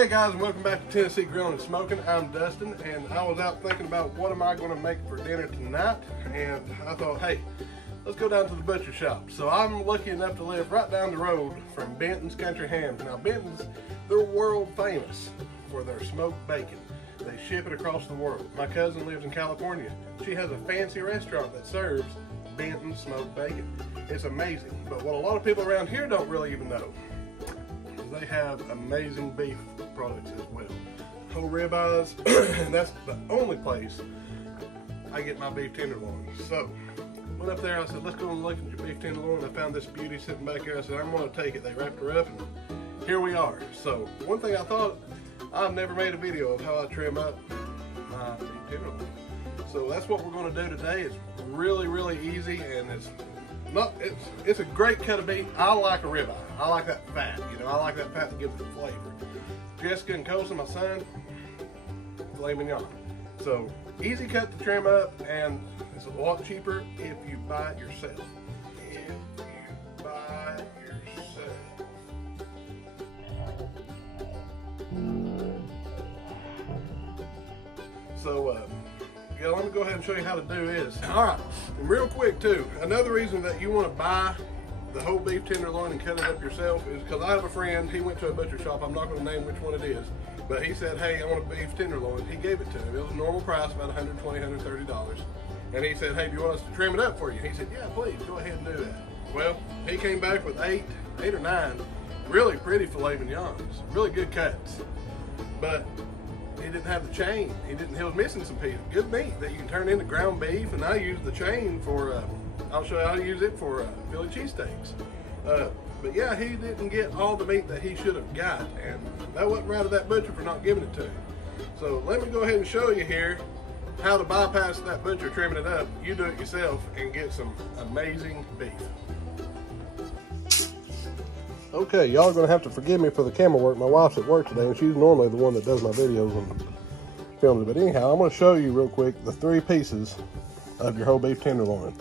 Hey guys, and welcome back to Tennessee Grilling and Smoking. I'm Dustin, and I was out thinking about what am I going to make for dinner tonight, and I thought, hey, let's go down to the butcher shop. So I'm lucky enough to live right down the road from Benton's Country Hams. Now Benton's, they're world famous for their smoked bacon. They ship it across the world. My cousin lives in California. She has a fancy restaurant that serves Benton smoked bacon. It's amazing, but what a lot of people around here don't really even know, they have amazing beef products as well. Whole ribeyes, and that's the only place I get my beef tenderloin. So, went up there, I said, let's go and look at your beef tenderloin. I found this beauty sitting back here. I said, I'm gonna take it. They wrapped her up, and here we are. So, one thing I thought, I've never made a video of how I trim up my beef tenderloin. So that's what we're gonna do today. It's really, really easy, and it's a great cut of beef. I like a ribeye. I like that fat, I like that fat that gives it flavor. Jessica and Colson, my son, Filet Mignon. So, easy cut to trim up, and it's a lot cheaper if you buy it yourself. If you buy it yourself. So, yeah, let me go ahead and show you how to do this. All right, and real quick too, another reason that you want to buy the whole beef tenderloin and cut it up yourself is because I have a friend, he went to a butcher shop, I'm not going to name which one it is, but he said, hey, I want a beef tenderloin. He gave it to him. It was a normal price, about $120, $130. And he said, hey, do you want us to trim it up for you? He said, yeah, please, go ahead and do that. Well, he came back with eight or nine really pretty filet mignons, really good cuts. But he didn't have the chain. He was missing some pieces. Good meat that you can turn into ground beef, and I use the chain for, I'll show you how to use it for Philly cheesesteaks. But yeah, he didn't get all the meat that he should have got, and that wasn't right of that butcher for not giving it to him. So let me go ahead and show you here how to bypass that butcher trimming it up. You do it yourself and get some amazing beef. Okay, y'all are gonna have to forgive me for the camera work. My wife's at work today, and she's normally the one that does my videos and films it. But anyhow, I'm gonna show you real quick the three pieces of your whole beef tenderloin.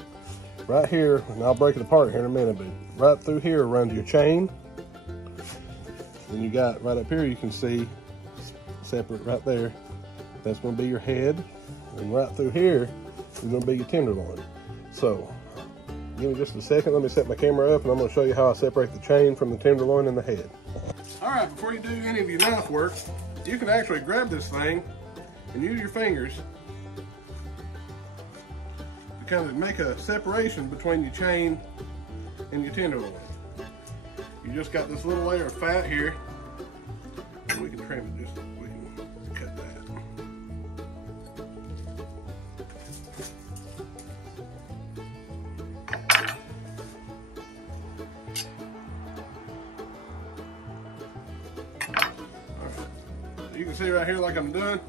Right here, and I'll break it apart here in a minute, but right through here runs your chain. Then you got right up here, you can see separate right there. That's gonna be your head. And right through here is gonna be your tenderloin. So, give me just a second, let me set my camera up, and I'm gonna show you how I separate the chain from the tenderloin and the head. All right, before you do any of your knife work, you can actually grab this thing and use your fingers to kind of make a separation between your chain and your tenderloin. You just got this little layer of fat here, and we can trim it just, we can cut that. You can see right here like I'm doing,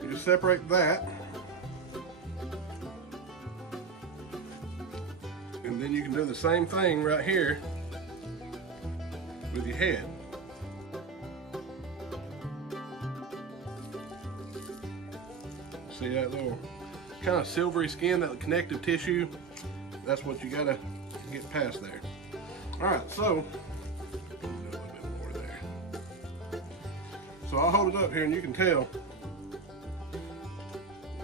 you just separate that, and then you can do the same thing right here with your head. See that little kind of silvery skin, that connective tissue? That's what you gotta get past there. All right, so So I'll hold it up here, and you can tell the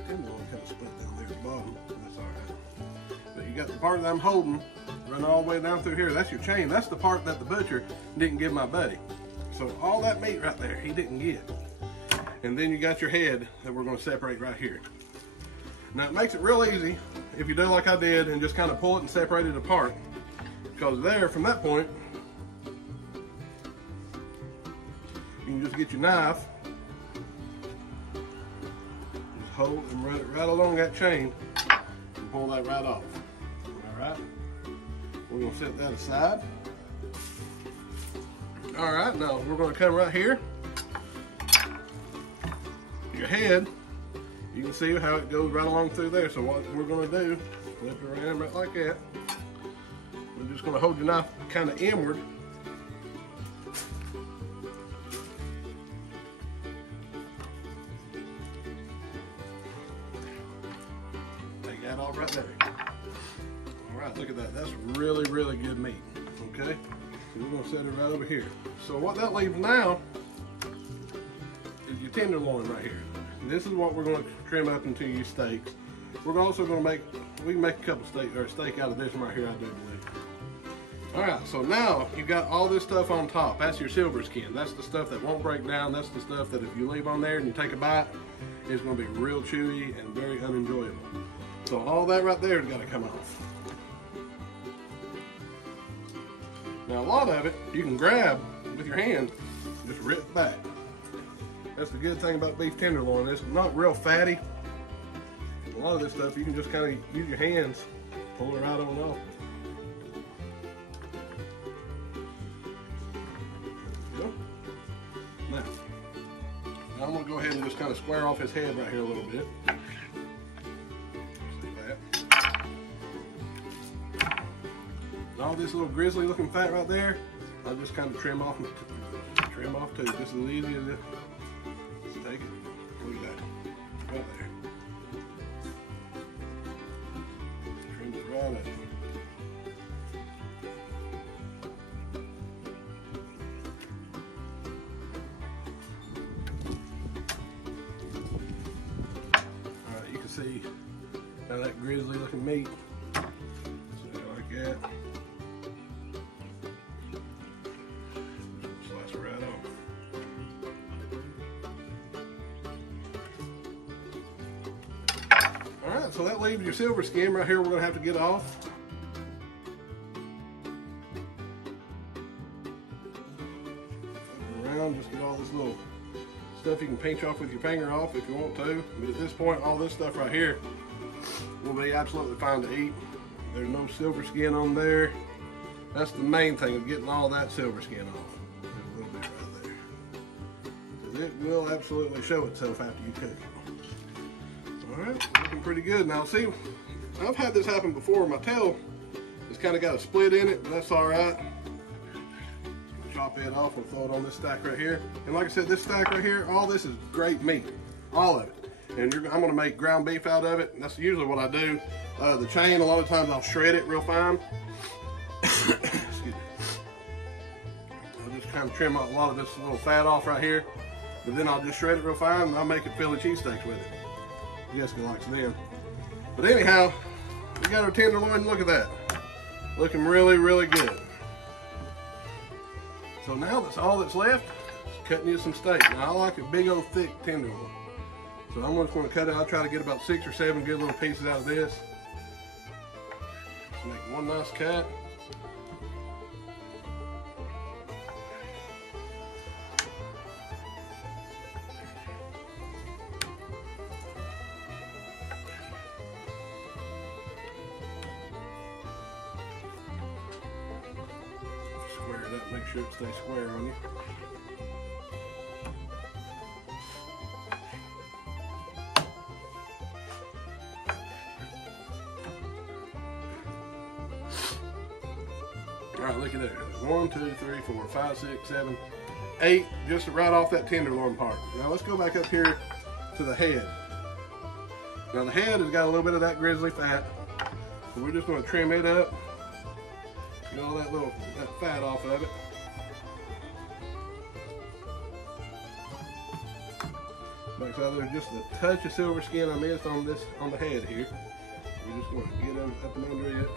tenderloin kind of split down there at the bottom. That's all right. But you got the part that I'm holding running all the way down through here. That's your chain. That's the part that the butcher didn't give my buddy. So all that meat right there, he didn't get. And then you got your head that we're going to separate right here. Now it makes it real easy if you do like I did and just kind of pull it and separate it apart. Because there, from that point, you can just get your knife, just hold and run it right along that chain and pull that right off. All right, we're gonna set that aside. All right, now we're gonna come right here. Your head, you can see how it goes right along through there. So what we're gonna do, flip it around right like that. We're just gonna hold your knife kind of inward. Off right there. All right, look at that. That's really, really good meat. Okay, so we're gonna set it right over here. So what that leaves now your tenderloin right here. This is what we're going to trim up into your steaks. We're also going to we can make a couple steak out of this one right here, I do believe. All right, so now you've got all this stuff on top. That's your silver skin. That's the stuff that won't break down. That's the stuff that if you leave on there and you take a bite, it's going to be real chewy and very unenjoyable. So all that right there has got to come off. Now a lot of it you can grab with your hand, just rip back. That's the good thing about beef tenderloin. It's not real fatty. A lot of this stuff you can just kind of use your hands, pull it right on off. Now I'm going to go ahead and just kind of square off his head right here a little bit. See that? And all this little grizzly looking fat right there, I'll just kind of trim off too, just as easy as it. Just take it. Look at that. Right there. Trim it right up. See how that grizzly looking meat, so like that, slice it right off. Alright, so that leaves your silver skin right here we're going to have to get off. Flip it around, just get all this little stuff you can pinch off with your finger off if you want to, but at this point all this stuff right here will be absolutely fine to eat. There's no silver skin on there. That's the main thing of getting all that silver skin off. There's a little bit right there, because it will absolutely show itself after you cook it. Alright, looking pretty good. Now see, I've had this happen before. My tail has kind of got a split in it, but that's alright. Chop it off and throw it on this stack right here. And like I said, this stack right here, all this is great meat, all of it. And I'm going to make ground beef out of it. That's usually what I do. The chain, a lot of times I'll shred it real fine. Excuse me. I'll just kind of trim a lot of this little fat off right here, but then I'll just shred it real fine and I'll make it Philly cheesesteaks with it. Jessica likes them. But anyhow, we got our tenderloin. Look at that, looking really, really good. So now that's all that's left is cutting you some steak. Now I like a big old thick tenderloin. So I'm just going to cut it. I'll try to get about 6 or 7 good little pieces out of this. Just make one nice cut. Square it up, make sure it stays square on you. All right, look at that. 1, 2, 3, 4, 5, 6, 7, 8, just right off that tenderloin part. Now let's go back up here to the head. Now the head has got a little bit of that grizzly fat, so we're just going to trim it up, get all that fat off of it. Like so, there's just a touch of silver skin I missed on the head here. We're just going to get them up and under it.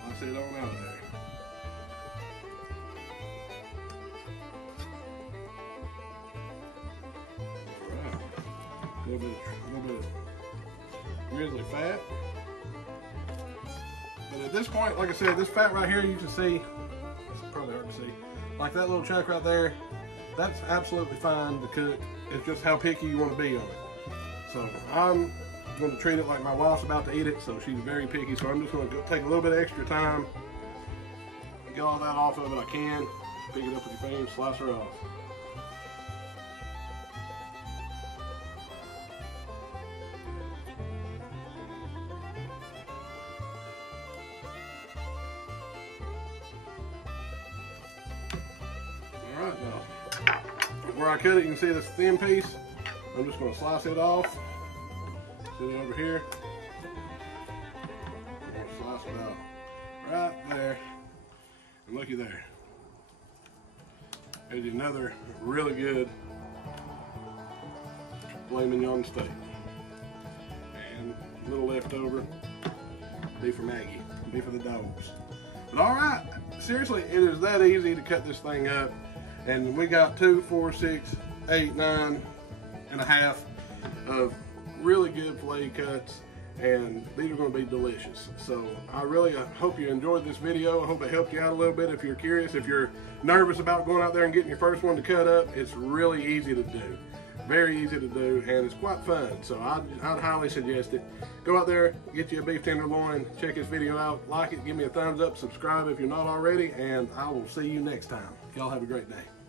Slice it on out of there. Alright. A little bit of grizzly fat. But at this point, like I said, this fat right here, you can see, it's probably hard to see, like that little chunk right there, that's absolutely fine to cook. It's just how picky you want to be on it. So I'm going to treat it like my wife's about to eat it, so she's very picky. So I'm just going to take a little bit of extra time, get all that off of it I can, pick it up with your fingers, slice her off. All right, now where I cut it, you can see this thin piece. I'm just going to slice it off. Sit it over here. I'm going to slice it out right there. And looky there. There's another really good filet mignon steak. And a little leftover, be for Maggie, be for the dogs. But all right, seriously, it is that easy to cut this thing up. And we got 2, 4, 6, 8, 9 and a half of really good filet cuts, and these are going to be delicious. So I really hope you enjoyed this video. I hope it helped you out a little bit. If you're curious, if you're nervous about going out there and getting your first one to cut up, it's really easy to do. Very easy to do, and it's quite fun. So I'd highly suggest it. Go out there, get you a beef tenderloin, check this video out, like it, give me a thumbs up, subscribe if you're not already, and I will see you next time. Y'all have a great day.